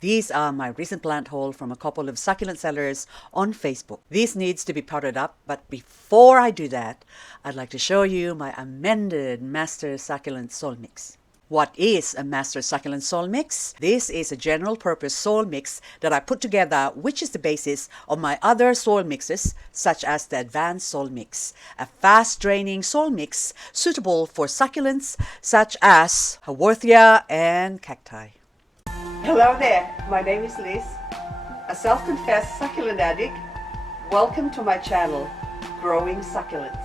These are my recent plant haul from a couple of succulent sellers on Facebook. This needs to be potted up, but before I do that, I'd like to show you my Amended Master Succulent Soil Mix. What is a Master Succulent Soil Mix? This is a general purpose soil mix that I put together, which is the basis of my other soil mixes, such as the Advanced Soil Mix, a fast draining soil mix suitable for succulents such as Haworthia and cacti. Hello there, my name is Liz, a self-confessed succulent addict. Welcome to my channel, Growing Succulents.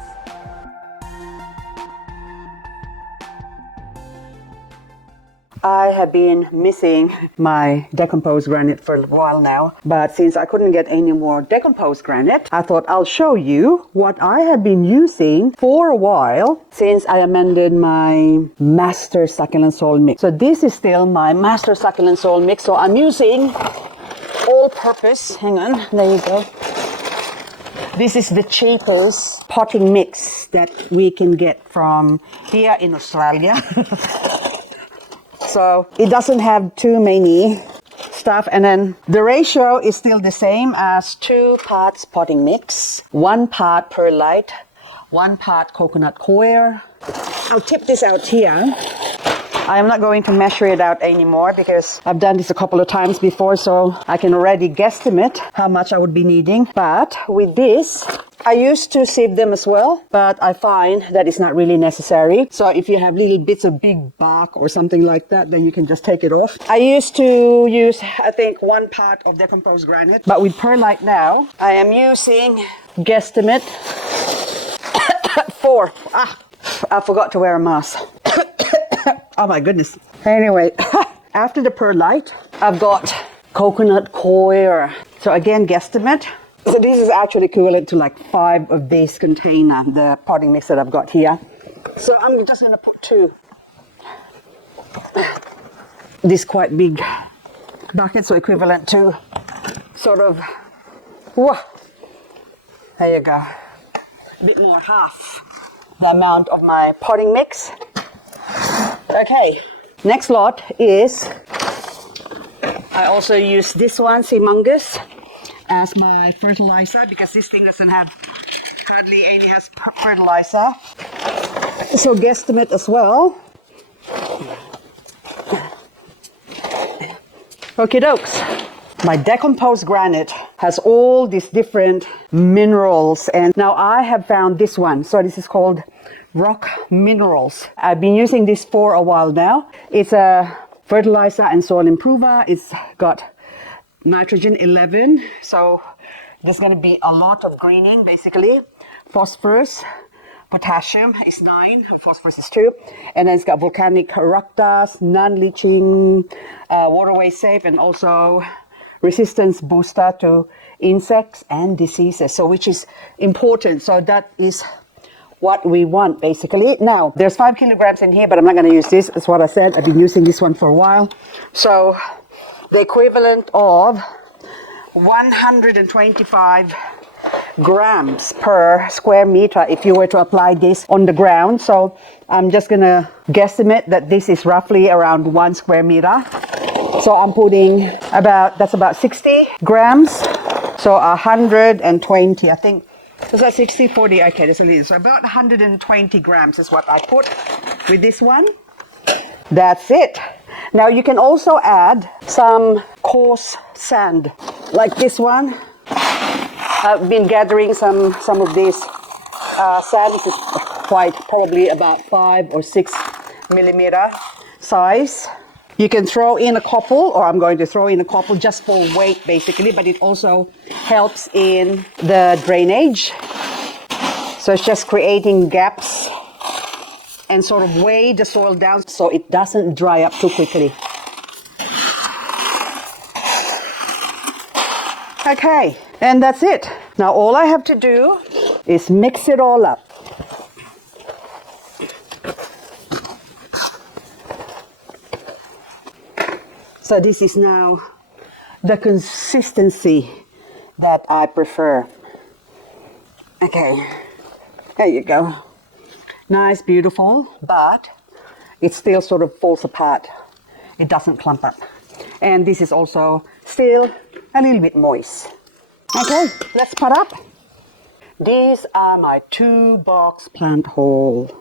I have been missing my decomposed granite for a while now, but since I couldn't get any more decomposed granite, I thought I'll show you what I have been using for a while since I amended my Master Succulent Soil Mix. So this is still my Master Succulent Soil Mix, so I'm using all-purpose, hang on, there you go. This is the cheapest potting mix that we can get from here in Australia. So it doesn't have too many stuff, and then the ratio is still the same as 2 parts potting mix, 1 part Perlite, 1 part coconut coir. I'll tip this out here. I'm not going to measure it out anymore because I've done this a couple of times before, so I can already guesstimate how much I would be needing. But with this, I used to sieve them as well, but I find that it's not really necessary. So if you have little bits of big bark or something like that, then you can just take it off. I used to use, I think, 1 part of decomposed granite, but with Perlite now, I am using, guesstimate, 4. I forgot to wear a mask. Oh my goodness. Anyway, after the Perlite, I've got coconut coir. So again, guesstimate. So this is actually equivalent to like 5 of this container, the potting mix that I've got here. So I'm just going to put 2. This quite big bucket, so equivalent to sort of, whoa, there you go, a bit more half the amount of my potting mix. Okay, next lot is, I also use this one, SEAMUNGUS, as my fertilizer because this thing doesn't have hardly any fertilizer. So guesstimate as well. Okie dokes. My decomposed granite has all these different minerals, and now I have found this one. So this is called rock minerals. I've been using this for a while now. It's a fertilizer and soil improver. It's got nitrogen 11, so there's going to be a lot of greening basically. Phosphorus, potassium is 9, phosphorus is 2, and then it's got volcanic rock dust, non-leaching, waterway safe, and also resistance booster to insects and diseases, so which is important. So that is what we want basically. Now there's 5 kilograms in here, but I'm not going to use this. That's what I said. I've been using this one for a while. So the equivalent of 125 grams per square meter if you were to apply this on the ground. So I'm just going to guesstimate that this is roughly around 1 square meter. So I'm putting that's about 60 grams. So 120, I think. Is that 60, 40? Okay, that's a little. So about 120 grams is what I put with this one. That's it. Now you can also add some coarse sand, like this one. I've been gathering some of this sand. It's quite probably about 5 or 6 millimeter size. You can throw in a couple, or I'm going to throw in a couple just for weight basically, but it also helps in the drainage. So it's just creating gaps and sort of weigh the soil down so it doesn't dry up too quickly. Okay, and that's it. Now all I have to do is mix it all up. So this is now the consistency that I prefer. Okay, there you go. Nice, beautiful, but it still sort of falls apart. It doesn't clump up. And this is also still a little bit moist. Okay, let's pot up. These are my 2-box plant hole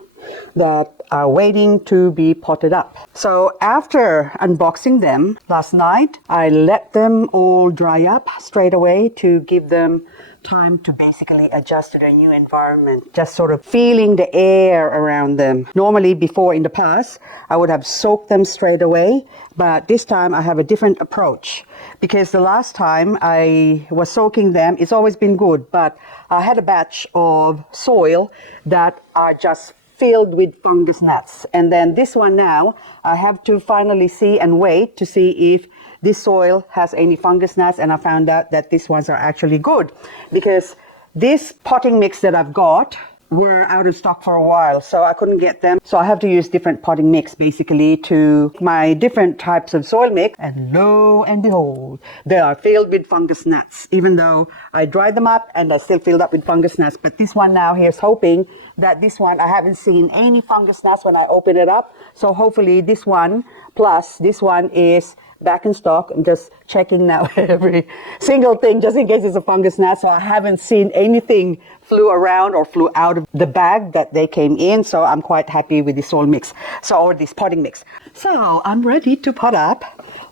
that are waiting to be potted up. So after unboxing them last night, I let them all dry up straight away to give them time to basically adjust to their new environment, just sort of feeling the air around them. Normally before in the past, I would have soaked them straight away, but this time I have a different approach because the last time I was soaking them, it's always been good, but I had a batch of soil that are just filled with fungus gnats. And then this one now, I have to finally see and wait to see if this soil has any fungus gnats, and I found out that these ones are actually good because this potting mix that I've got were out of stock for a while, so I couldn't get them. So I have to use different potting mix basically to my different types of soil mix, and lo and behold, they are filled with fungus gnats, even though I dried them up and I still filled up with fungus gnats. But this one now, here's hoping that this one, I haven't seen any fungus gnats when I open it up, so hopefully this one plus this one is back in stock. I'm just checking now every single thing just in case it's a fungus gnat. So I haven't seen anything flew around or flew out of the bag that they came in. So I'm quite happy with this soil mix, or this potting mix. So I'm ready to pot up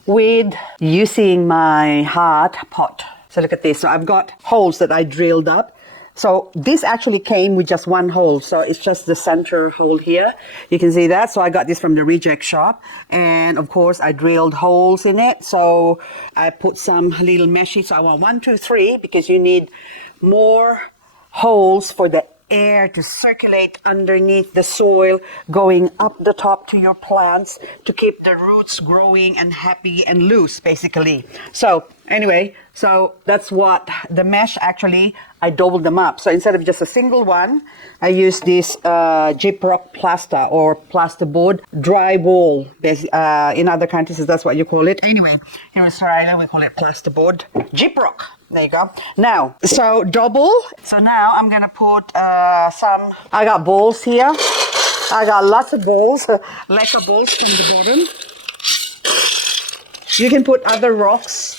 with using my hard pot. So look at this. So I've got holes that I drilled up. So this actually came with just one hole. So it's just the center hole here. You can see that. So I got this from the reject shop. And of course I drilled holes in it. So I put some little meshes. So I want 1, 2, 3 because you need more holes for the air to circulate underneath the soil, going up the top to your plants to keep the roots growing and happy and loose basically. So anyway, so that's what the mesh actually, I doubled them up. So instead of just a single one, I used this gyprock plaster or plasterboard dry wall. In other countries, that's what you call it. Anyway, here in Australia, we call it plasterboard gyprock. There you go. Now, so double. So now I'm going to put I got balls here. I got lots of balls, lacquer balls from the bottom. You can put other rocks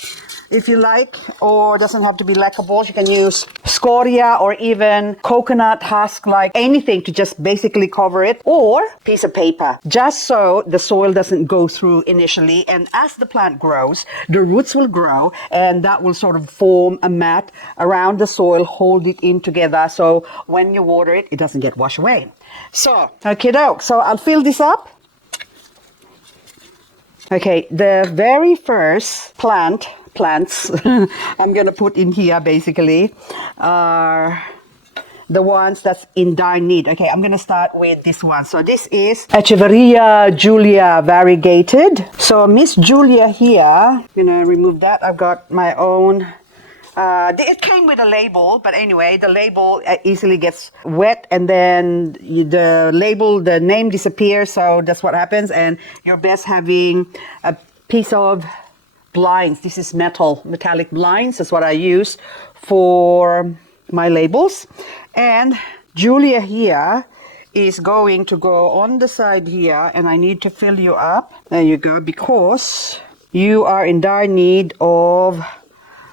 if you like, or it doesn't have to be lacquer balls. You can use scoria or even coconut husk, like anything to just basically cover it, or piece of paper, just so the soil doesn't go through initially. And as the plant grows, the roots will grow, and that will sort of form a mat around the soil, hold it in together, so when you water it, it doesn't get washed away. So, okay, so I'll fill this up. Okay, the very first plants I'm going to put in here basically are the ones that's in dire need. Okay, I'm going to start with this one. So this is Echeveria Julia variegated. So Miss Julia here, I'm going to remove that. I've got my own. It came with a label, but anyway, the label easily gets wet and then the name disappears. So that's what happens. And you're best having a piece of blinds. This is metallic blinds. That's what I use for my labels. And Julia here is going to go on the side here, and I need to fill you up. There you go, because you are in dire need of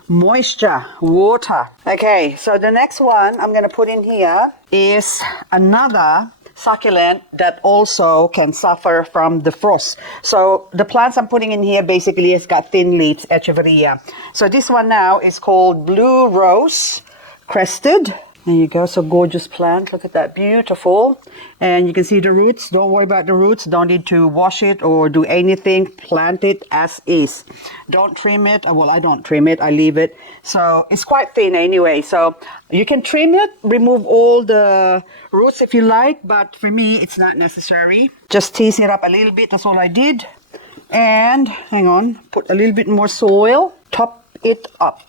moisture, water. Okay, so the next one I'm going to put in here is another succulent that also can suffer from the frost. So the plants I'm putting in here basically has got thin leaves, Echeveria. So this one now is called Blue Rose Crested. There you go, so gorgeous plant. Look at that, beautiful. And you can see the roots. Don't worry about the roots. Don't need to wash it or do anything. Plant it as is. Don't trim it. Well, I don't trim it. I leave it. So it's quite thin anyway. So you can trim it, remove all the roots if you like. But for me, it's not necessary. Just tease it up a little bit. That's all I did. And hang on, put a little bit more soil. Top it up.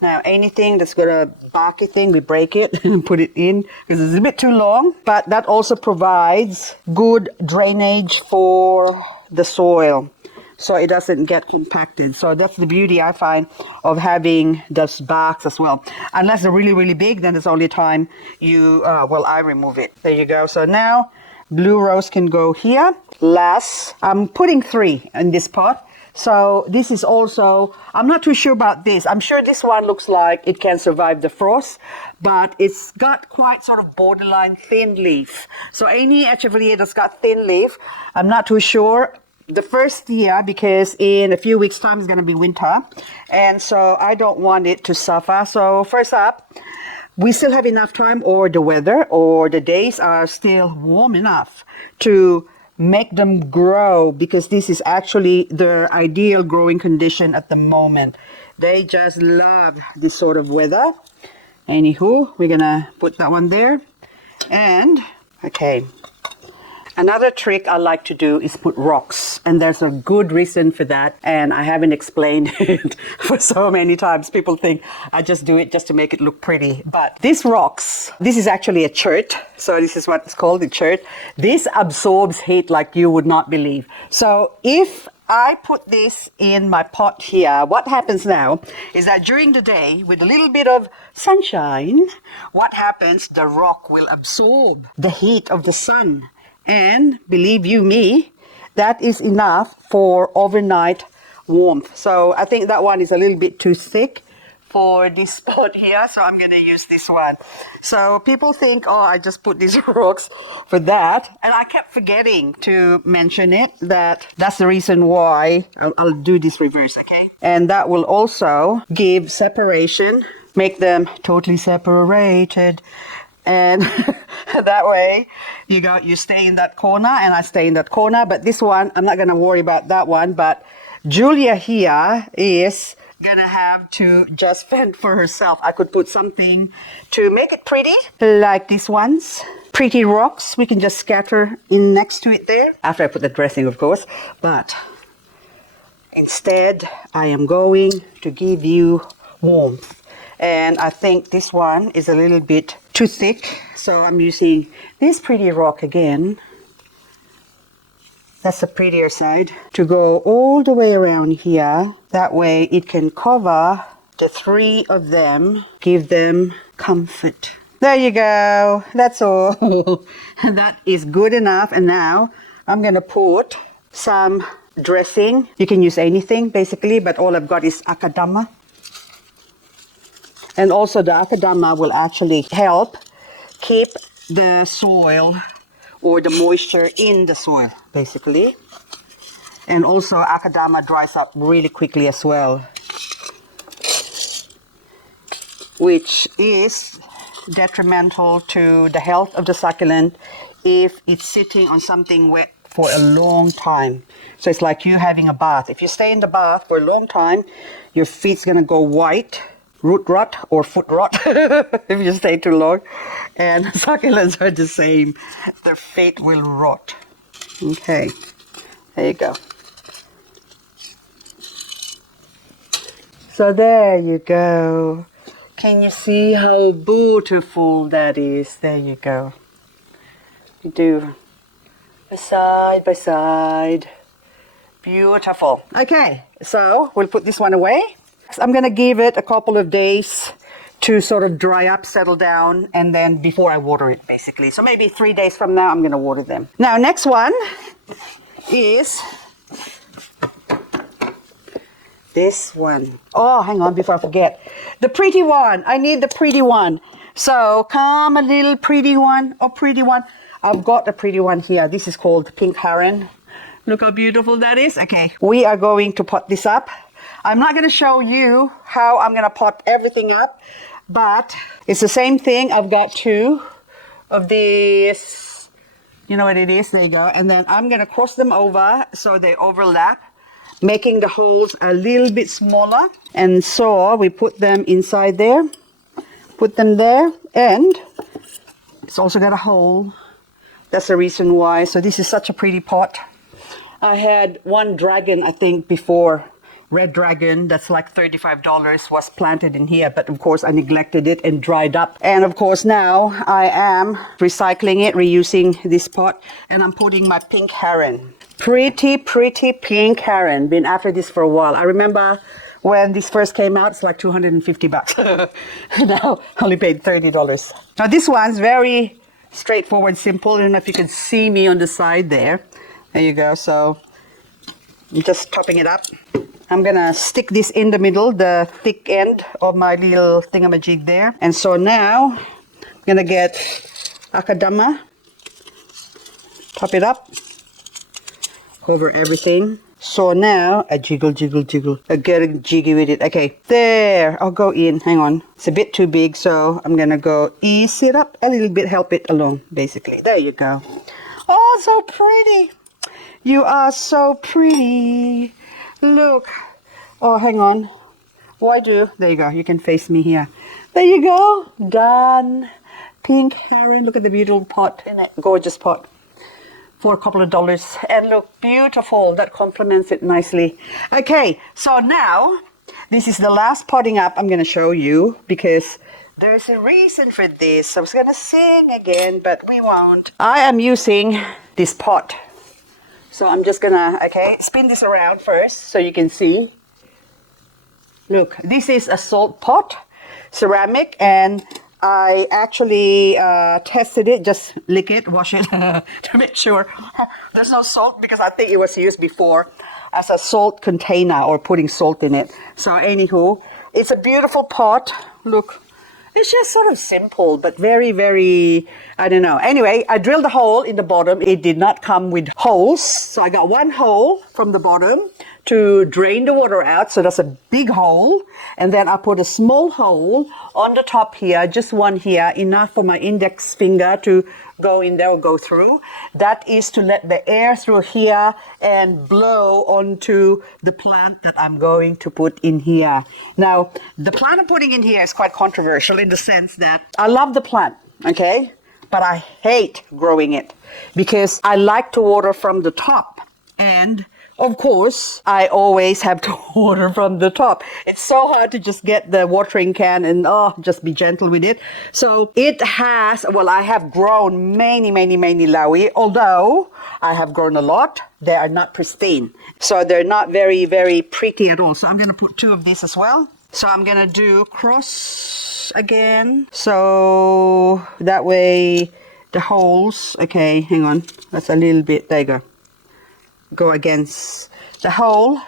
Now, anything that's got a barky thing, we break it and put it in because it's a bit too long. But that also provides good drainage for the soil, so it doesn't get compacted. So that's the beauty I find of having those barks as well. Unless they're really, really big, then it's only time I remove it. There you go. So now Blue Rose can go here. Last, I'm putting 3 in this pot. So this is also, I'm not too sure about this. I'm sure this one looks like it can survive the frost, but it's got quite sort of borderline thin leaf. So any echeveria that's got thin leaf, I'm not too sure. The first year, because in a few weeks time is going to be winter, and so I don't want it to suffer. So first up, we still have enough time, or the weather or the days are still warm enough to make them grow, because this is actually the ideal growing condition at the moment. They just love this sort of weather. Anywho, we're gonna put that one there. And okay, another trick I like to do is put rocks, and there's a good reason for that, and I haven't explained it for so many times. People think I just do it just to make it look pretty, but these rocks, this is actually a chert, so this is what it's called, the chert. This absorbs heat like you would not believe. So if I put this in my pot here, what happens now is that during the day, with a little bit of sunshine, what happens, the rock will absorb the heat of the sun. And believe you me, that is enough for overnight warmth. So I think that one is a little bit too thick for this pot here, so I'm going to use this one. So people think, oh, I just put these rocks for that. And I kept forgetting to mention it, that's the reason why I'll do this reverse, okay? And that will also give separation, make them totally separated. And that way you stay in that corner and I stay in that corner. But this one, I'm not going to worry about that one. But Julia here is going to have to just fend for herself. I could put something to make it pretty, like these ones. Pretty rocks. We can just scatter in next to it there. After I put the dressing, of course. But instead, I am going to give you warmth. And I think this one is a little bit too thick, so I'm using this pretty rock again. That's the prettier side, to go all the way around here. That way it can cover the three of them, give them comfort. There you go, that's all. That is good enough. And now I'm gonna put some dressing. You can use anything basically, but all I've got is akadama. And also the akadama will actually help keep the soil or the moisture in the soil, basically. And also akadama dries up really quickly as well, which is detrimental to the health of the succulent if it's sitting on something wet for a long time. So it's like you having a bath. If you stay in the bath for a long time, your feet's gonna go white, root rot or foot rot if you stay too long. And succulents are the same. Their feet will rot. Okay, there you go. So there you go. Can you see how beautiful that is? There you go. You do side by side. Beautiful. Okay, so we'll put this one away. I'm going to give it a couple of days to sort of dry up, settle down, and then before I water it, basically. So maybe 3 days from now, I'm going to water them. Now, next one is this one. Oh, hang on, before I forget. The pretty one. I need the pretty one. So, come a little pretty one. Oh, pretty one. I've got a pretty one here. This is called Pink Heron. Look how beautiful that is. Okay, we are going to pot this up. I'm not going to show you how I'm going to pot everything up, but it's the same thing. I've got two of these, you know what it is, there you go. And then I'm going to cross them over so they overlap, making the holes a little bit smaller. And so we put them inside there, put them there, and it's also got a hole. That's the reason why. So this is such a pretty pot. I had one dragon, I think, before. Red dragon, that's like $35, was planted in here, but of course I neglected it and dried up. And of course now I am recycling it, reusing this pot, and I'm putting my pink heron. Pretty pink heron. Been after this for a while. I remember when this first came out, it's like 250 bucks. Now I only paid $30. Now this one's very straightforward, simple. I don't know if you can see me on the side there. There you go. So I'm just topping it up. I'm gonna stick this in the middle, the thick end of my little thingamajig there. And so now, I'm gonna get akadama, top it up, cover everything. So now, I jiggle, I get jiggy with it. Okay, there, I'll go in, hang on. It's a bit too big, so I'm gonna go ease it up a little bit, help it along, basically. There you go. Oh, so pretty. You are so pretty. Look. Oh, hang on. There you go, you can face me here. There you go, done. Pink heron, look at the beautiful pot, isn't it? Gorgeous pot. For a couple of dollars, and look beautiful. That complements it nicely. Okay, so now this is the last potting up I'm going to show you because there's a reason for this. I was going to sing again, but we won't. I am using this pot, so I'm just gonna spin this around first so you can see. Look, this is a salt pot, ceramic, and I actually tested it, just lick it, wash it to make sure there's no salt because I think it was used before as a salt container or putting salt in it. So anywho, it's a beautiful pot. Look, it's just sort of simple but very, very, I don't know. Anyway, I drilled a hole in the bottom. It did not come with holes. So I got one hole from the bottom to drain the water out, so that's a big hole, and then I put a small hole on the top here, just one here, enough for my index finger to go in there or go through. That is to let the air through here and blow onto the plant that I'm going to put in here. Now, the plant I'm putting in here is quite controversial in the sense that I love the plant, okay, but I hate growing it because I like to water from the top, and of course, I always have to water from the top. It's so hard to just get the watering can and just be gentle with it. So it has, well, I have grown many laui, although I have grown a lot. They are not pristine. So they're not very, very pretty at all. So I'm going to put 2 of these as well. So I'm going to do cross again. So that way the holes, okay, hang on. That's a little bit, there you go. Go against the hole,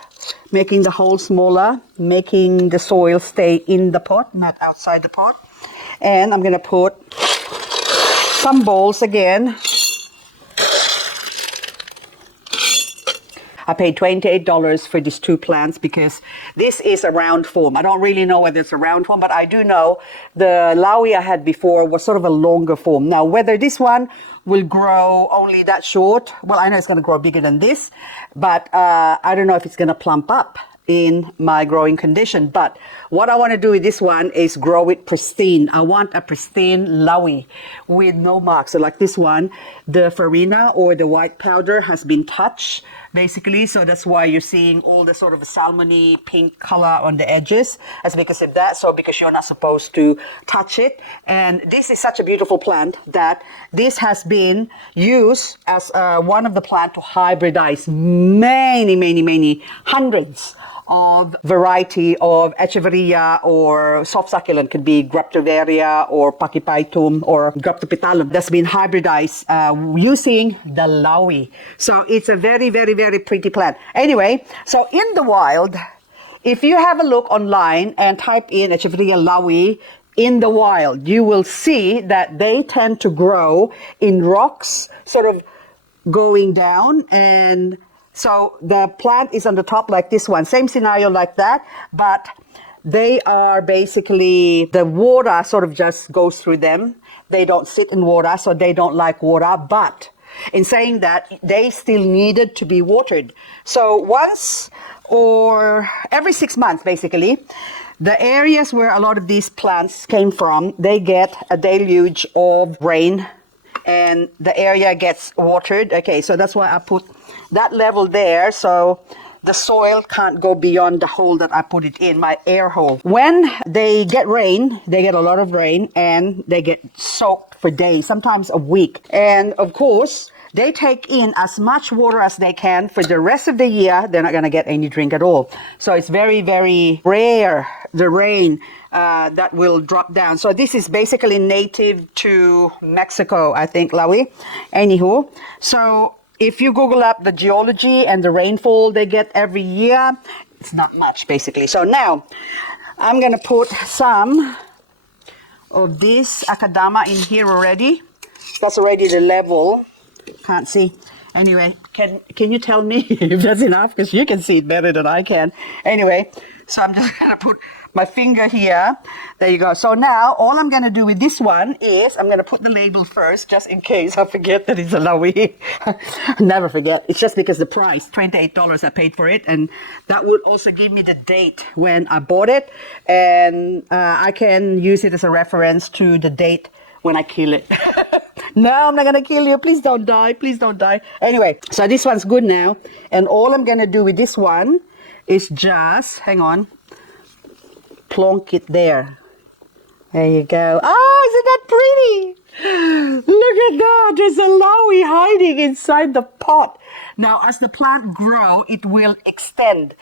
making the hole smaller, making the soil stay in the pot, not outside the pot. And I'm going to put some balls again. I paid $28 for these 2 plants because this is a round form. I don't really know whether it's a round form, but I do know the laui I had before was sort of a longer form. Now, whether this one will grow only that short, well, I know it's going to grow bigger than this, but I don't know if it's going to plump up in my growing condition. But what I want to do with this one is grow it pristine. I want a pristine laui with no marks. So like this one, the farina or the white powder has been touched basically, so that's why you're seeing all the sort of salmony pink color on the edges. That's because of that, so because you're not supposed to touch it. And this is such a beautiful plant that this has been used as one of the plant to hybridize many hundreds of variety of echeveria or soft succulent. Could be graptoveria or pachyphytum or graptopetalum that's been hybridized using the laui. So it's a very pretty plant. Anyway, so in the wild, if you have a look online and type in echeveria laui in the wild, you will see that they tend to grow in rocks, sort of going down, and so the plant is on the top like this one. Same scenario like that, but they are basically, the water sort of just goes through them. They don't sit in water, so they don't like water, but in saying that, they still needed to be watered. So once or every 6 months, basically, the areas where a lot of these plants came from, they get a deluge of rain and the area gets watered. Okay, so that's why I put that level there, so the soil can't go beyond the hole that I put it in, my air hole. When they get rain, they get a lot of rain and they get soaked for days, sometimes a week. And of course, they take in as much water as they can for the rest of the year. They're not going to get any drink at all. So it's very rare, the rain that will drop down. So this is basically native to Mexico, I think, laui. Anywho, so if you Google up the geology and the rainfall they get every year, it's not much basically. So now I'm gonna put some of this akadama in here already. That's already the level. Can't see. Anyway, can you tell me if that's enough? Because you can see it better than I can. Anyway, so I'm just gonna put my finger here. There you go. So now all I'm gonna do with this one is I'm gonna put the label first, just in case I forget that it's a Lawi. Never forget. It's just because the price, $28 I paid for it, and that would also give me the date when I bought it, and I can use it as a reference to the date when I kill it. No, I'm not gonna kill you. Please don't die. Please don't die. Anyway, so this one's good now. And all I'm gonna do with this one is just, hang on, plonk it there. There you go. Oh, isn't that pretty? Look at that. There's a Lawi hiding inside the pot. Now, as the plant grows, it will extend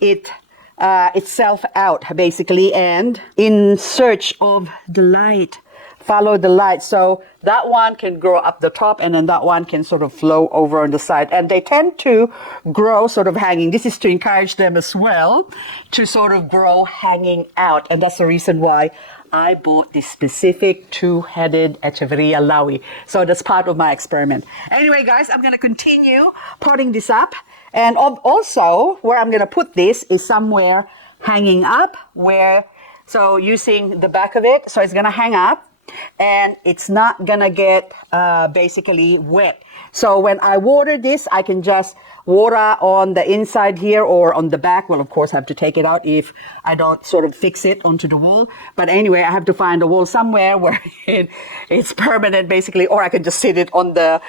itself out, basically, and in search of the light. Follow the light. So that one can grow up the top, and then that one can sort of flow over on the side. And they tend to grow sort of hanging. This is to encourage them as well to sort of grow hanging out. And that's the reason why I bought this specific two-headed Echeverria Lawi. So that's part of my experiment. Anyway, guys, I'm going to continue potting this up. And also, where I'm going to put this is somewhere hanging up, so using the back of it, so it's going to hang up. And it's not gonna get basically wet. So when I water this, I can just water on the inside here or on the back. Well, of course, I have to take it out if I don't sort of fix it onto the wall. But anyway, I have to find a wall somewhere where it's permanent, basically, or I can just sit it on the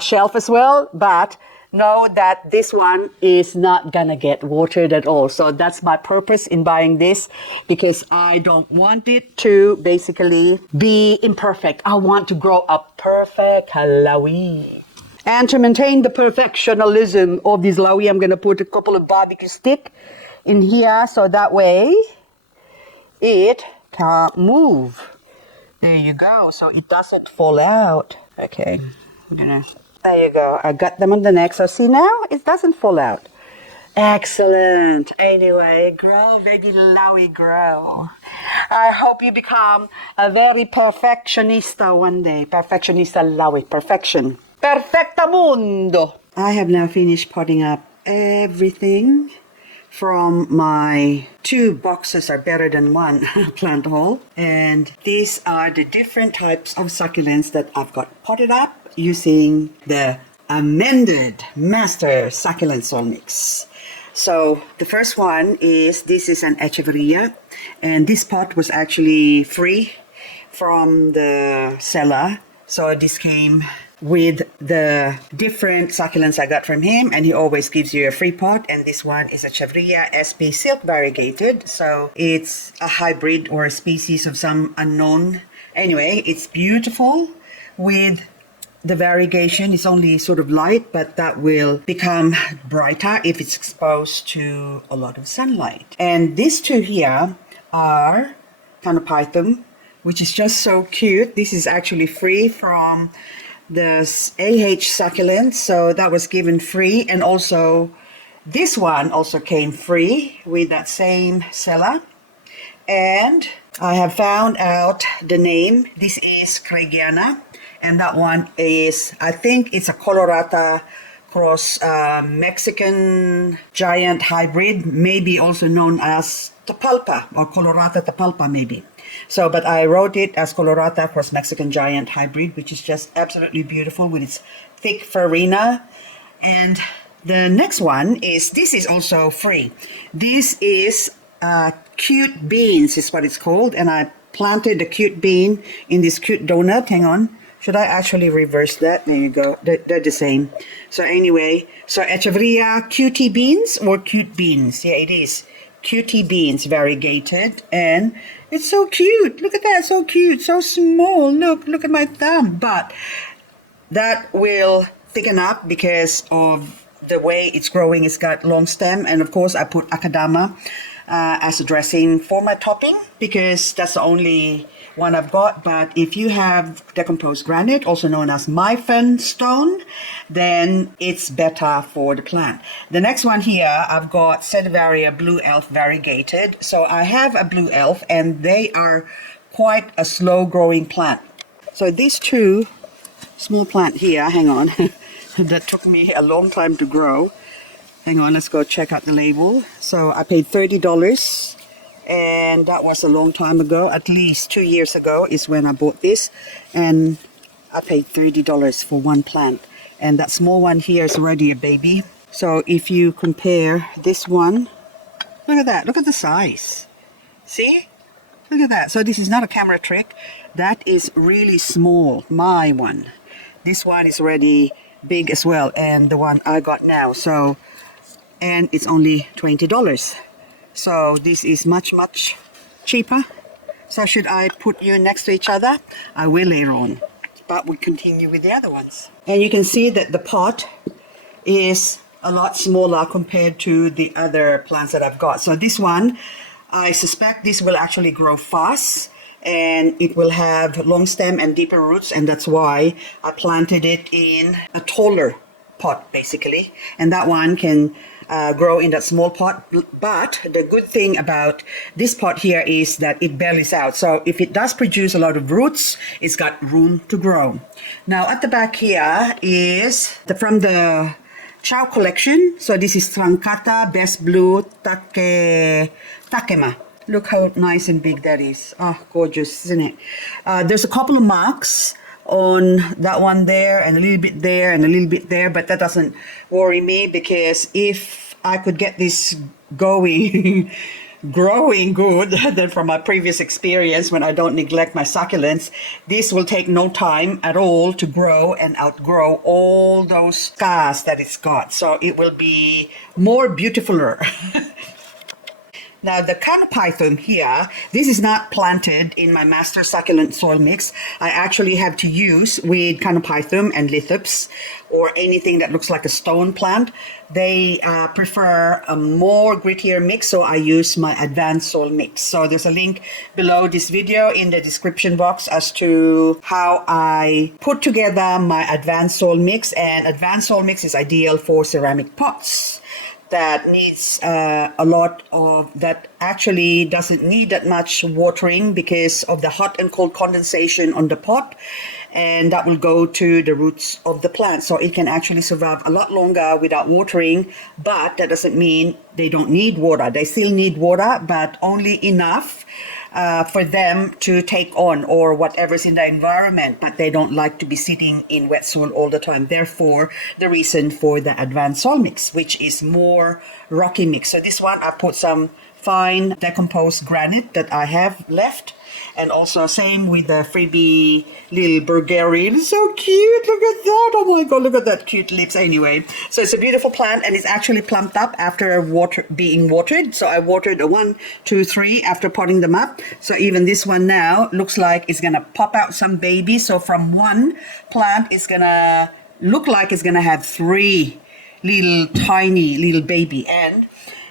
shelf as well. But know that this one is not gonna get watered at all. So that's my purpose in buying this, because I don't want it to basically be imperfect. I want to grow a perfect Lawi. And to maintain the perfectionism of this Lawi, I'm gonna put a couple of barbecue sticks in here, so that way it can't move. There you go, so it doesn't fall out. Okay, I'm gonna... There you go. I got them on the neck. So see now, it doesn't fall out. Excellent. Anyway, grow, baby Lawi, grow. I hope you become a very perfectionista one day. Perfectionista Lawi. Perfection. Perfectamundo. I have now finished potting up everything from my 2 boxes are better than one plant hole. And these are the different types of succulents that I've got potted up using the Amended Master Succulent Soil Mix. So the first one is, this is an Echeverria, and this pot was actually free from the seller. So this came with the different succulents I got from him, and he always gives you a free pot. And this one is a Echeverria SP Silk Variegated, so it's a hybrid or a species of some unknown. Anyway, it's beautiful with the variegation. Is only sort of light, but that will become brighter if it's exposed to a lot of sunlight. And these two here are Canopythum, which is just so cute. This is actually free from the AH succulent, so that was given free. And also this one also came free with that same seller. And I have found out the name. This is Craigiana. And that one is, I think it's a Colorata cross Mexican giant hybrid, maybe also known as Tapalpa or Colorata Tapalpa maybe. So, but I wrote it as Colorata cross Mexican giant hybrid, which is just absolutely beautiful with its thick farina. And the next one is, this is also free. This is cute beans is what it's called. And I planted the cute bean in this cute donut. Hang on. Should I actually reverse that? There you go. They're the same. So anyway, so Echeverria QT beans or cute beans. Yeah, it is. QT beans, variegated. And it's so cute. Look at that. So cute. So small. Look at my thumb. But that will thicken up because of the way it's growing. It's got long stem. And of course, I put akadama as a dressing for my topping, because that's the only one I've got. But if you have decomposed granite, also known as Myfen stone, then it's better for the plant. The next one here, I've got Sedivaria Blue Elf Variegated. So I have a Blue Elf, and they are quite a slow growing plant. So these two small plant here, hang on, that took me a long time to grow. Hang on, let's go check out the label. So I paid $30, and that was a long time ago. At least 2 years ago is when I bought this, and I paid $30 for one plant. And that small one here is already a baby. So if you compare this one, look at that, look at the size. See? Look at that. So this is not a camera trick. That is really small, my one. This one is already big as well, and the one I got now. So, and it's only $20. So this is much, much cheaper. So should I put you next to each other? I will later on, but we'll continue with the other ones. And you can see that the pot is a lot smaller compared to the other plants that I've got. So this one, I suspect this will actually grow fast, and it will have long stem and deeper roots, and that's why I planted it in a taller pot basically. And that one can grow in that small pot. But the good thing about this pot here is that it bellies out. So if it does produce a lot of roots, it's got room to grow. Now at the back here is from the Chow collection. So this is Trancata Best Blue Takema. Look how nice and big that is. Oh, gorgeous, isn't it? There's a couple of marks on that one there, and a little bit there, and a little bit there, but that doesn't worry me, because if I could get this going growing good, then from my previous experience, when I don't neglect my succulents, this will take no time at all to grow and outgrow all those scars that it's got. So it will be more beautifuler. Now the Canopythum here, this is not planted in my master succulent soil mix. I actually have to use with Canopythum and Lithops, or anything that looks like a stone plant. They prefer a more grittier mix, so I use my advanced soil mix. So there's a link below this video in the description box as to how I put together my advanced soil mix. And advanced soil mix is ideal for ceramic pots that needs a lot of, that actually doesn't need that much watering because of the hot and cold condensation on the pot, and that will go to the roots of the plant, so it can actually survive a lot longer without watering. But that doesn't mean they don't need water. They still need water, but only enough for them to take on or whatever's in the environment, but they don't like to be sitting in wet soil all the time. Therefore, the reason for the advanced soil mix, which is more rocky mix. So this one, I put some fine decomposed granite that I have left, and also same with the freebie little Bulgarian. It's so cute, look at that. Oh my god, look at that cute lips. Anyway, so it's a beautiful plant, and it's actually plumped up after being watered. So I watered a 1, 2, 3 after potting them up. So even this one now looks like it's gonna pop out some babies. So from one plant, it's gonna look like it's gonna have 3 little tiny little baby. And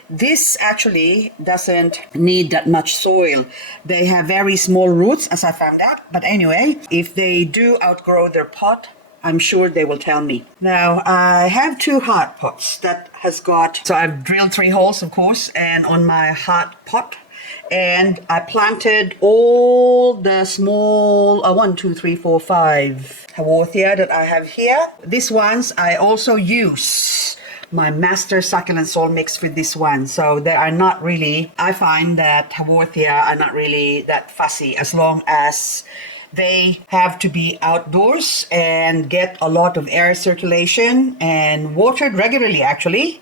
this actually doesn't need that much soil. They have very small roots, as I found out. But anyway, if they do outgrow their pot, I'm sure they will tell me. Now, I have 2 hard pots that has got, so I've drilled 3 holes, of course, and on my hard pot, and I planted all the small 1, 2, 3, 4, 5 Haworthia that I have here. These ones I also use my master succulent soil mix with this one. So they are not really, I find that Haworthia are not really that fussy, as long as they have to be outdoors and get a lot of air circulation and watered regularly actually,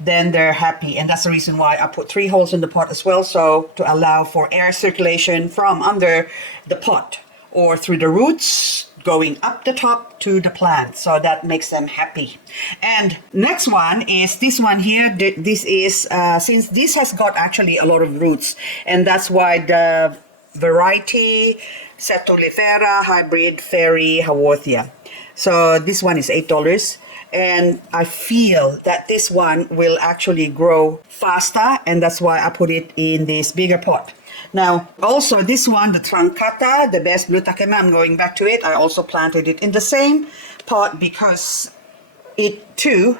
then they're happy. And that's the reason why I put 3 holes in the pot as well, so to allow for air circulation from under the pot or through the roots going up the top to the plant, so that makes them happy. And next one is this one here. This is since this has got actually a lot of roots, and that's why the variety Setulifera Hybrid Fairy Haworthia. So this one is $8, and I feel that this one will actually grow faster, and that's why I put it in this bigger pot. Now, also this one, the Trancata, the best blue takema, I'm going back to it. I also planted it in the same pot because it too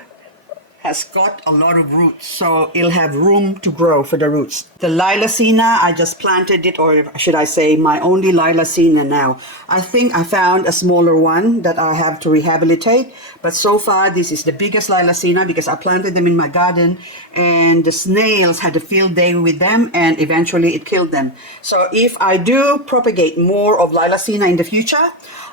has got a lot of roots, so it'll have room to grow for the roots. The Lilacina, I just planted it, or should I say my only Lilacina now. I think I found a smaller one that I have to rehabilitate, but so far this is the biggest Lilacina because I planted them in my garden and the snails had a field day with them and eventually it killed them. So if I do propagate more of Lilacina in the future,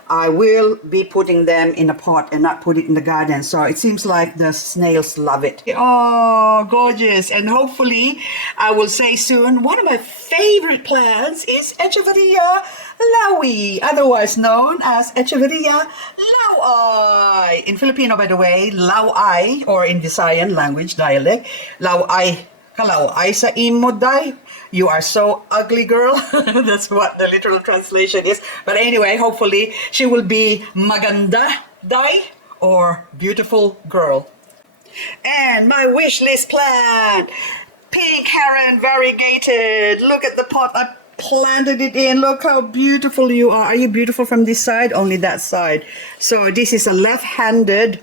I will be putting them in a pot and not put it in the garden. So it seems like the snails love it. Oh, gorgeous. And hopefully I will say soon, one of my favorite plants is Echeveria laui, otherwise known as Echeveria lauai. In Filipino, by the way, lauai, or in Visayan language dialect, lauai, kalauai sa imod day. You are so ugly, girl. That's what the literal translation is. But anyway, hopefully she will be maganda day, or beautiful girl. And my wish list plant, pink heron variegated. Look at the pot I planted it in. Look how beautiful you are. Are you beautiful from this side? Only that side. So this is a left-handed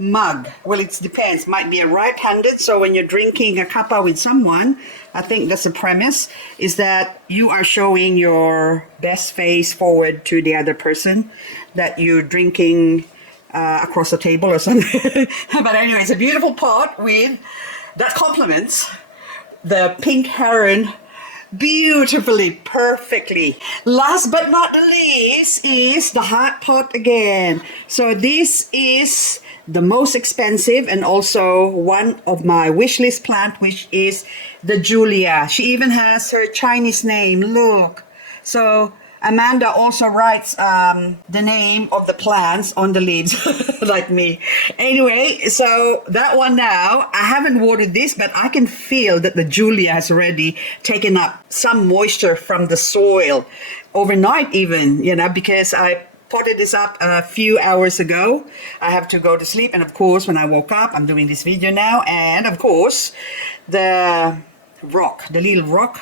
mug. Well, it depends. Might be a right-handed. So when you're drinking a cuppa with someone, I think that's the premise, is that you are showing your best face forward to the other person that you're drinking across the table or something. But anyway, it's a beautiful pot with that complements the pink heron beautifully, perfectly. Last but not the least is the hot pot again. So this is the most expensive and also one of my wish list plant, which is the Julia. She even has her Chinese name. Look. So Amanda also writes the name of the plants on the leaves, like me. Anyway, so that one now, I haven't watered this, but I can feel that the Julia has already taken up some moisture from the soil overnight even, you know, because I potted this up a few hours ago. I have to go to sleep, and of course when I woke up, I'm doing this video now, and of course the rock, the little rock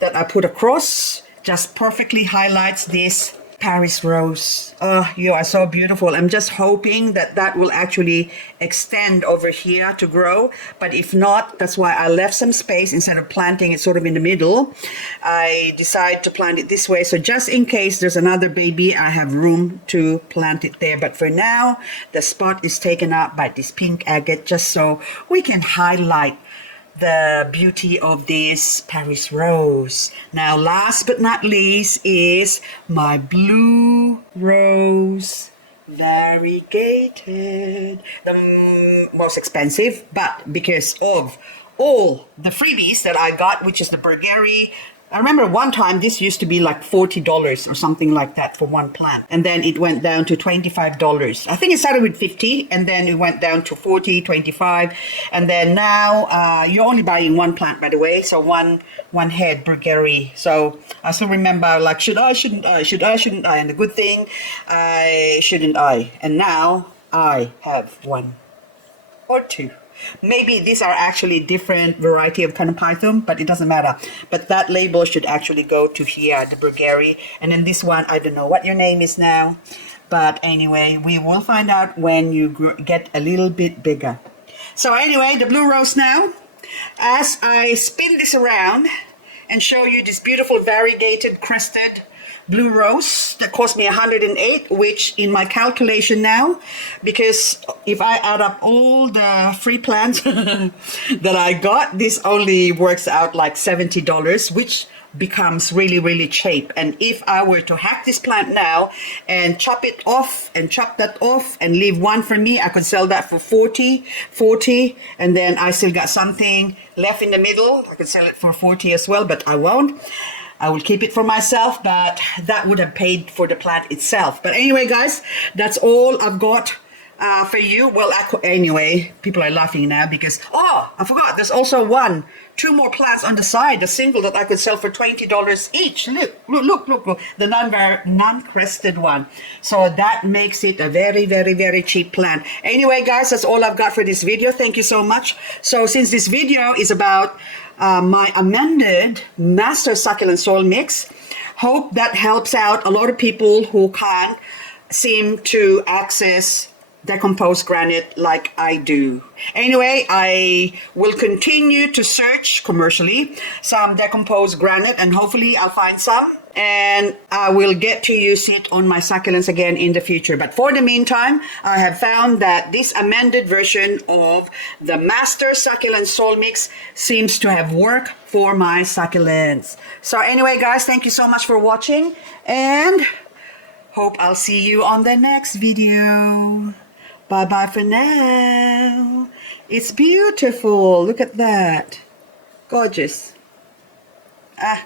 that I put across just perfectly highlights this Paris rose. Oh, you are so beautiful. I'm just hoping that that will actually extend over here to grow, but if not, that's why I left some space. Instead of planting it sort of in the middle, I decided to plant it this way, so just in case there's another baby, I have room to plant it there. But for now, the spot is taken up by this pink agate, just so we can highlight the beauty of this Paris rose. Now, last but not least is my blue rose variegated, the most expensive, but because of all the freebies that I got, which is the Bulgari. I remember one time this used to be like $40 or something like that for one plant, and then it went down to $25. I think it started with 50 and then it went down to 40, 25, and then now you're only buying one plant, by the way, so one head Bulgari. So I still remember, like, should I, shouldn't I, and the good thing, shouldn't I, and now I have one or two. Maybe these are actually different variety of Canopythum, but it doesn't matter. But that label should actually go to here, the Bulgari. And then this one, I don't know what your name is now. But anyway, we will find out when you get a little bit bigger. So anyway, the blue rose now. As I spin this around and show you this beautiful variegated crested blue rose that cost me 108, which in my calculation now, because if I add up all the free plants that I got, this only works out like $70, which becomes really, really cheap. And if I were to hack this plant now and chop it off and chop that off and leave one for me, I could sell that for 40, and then I still got something left in the middle. I could sell it for 40 as well, but I won't. I will keep it for myself, but that would have paid for the plant itself. But anyway, guys, that's all I've got for you. Well, anyway, people are laughing now because, oh, I forgot, there's also two more plants on the side, the single that I could sell for $20 each. Look, the non-crested one. So that makes it a very, very, very cheap plant. Anyway, guys, that's all I've got for this video. Thank you so much. So since this video is about my amended master succulent soil mix, hope that helps out a lot of people who can't seem to access decomposed granite like I do. Anyway, I will continue to search commercially some decomposed granite, and hopefully I'll find some, and I will get to use it on my succulents again in the future. But for the meantime, I have found that this amended version of the master succulent soil mix seems to have worked for my succulents. So anyway, guys, thank you so much for watching, and hope I'll see you on the next video. Bye-bye for now. It's beautiful. Look at that. Gorgeous. Ah.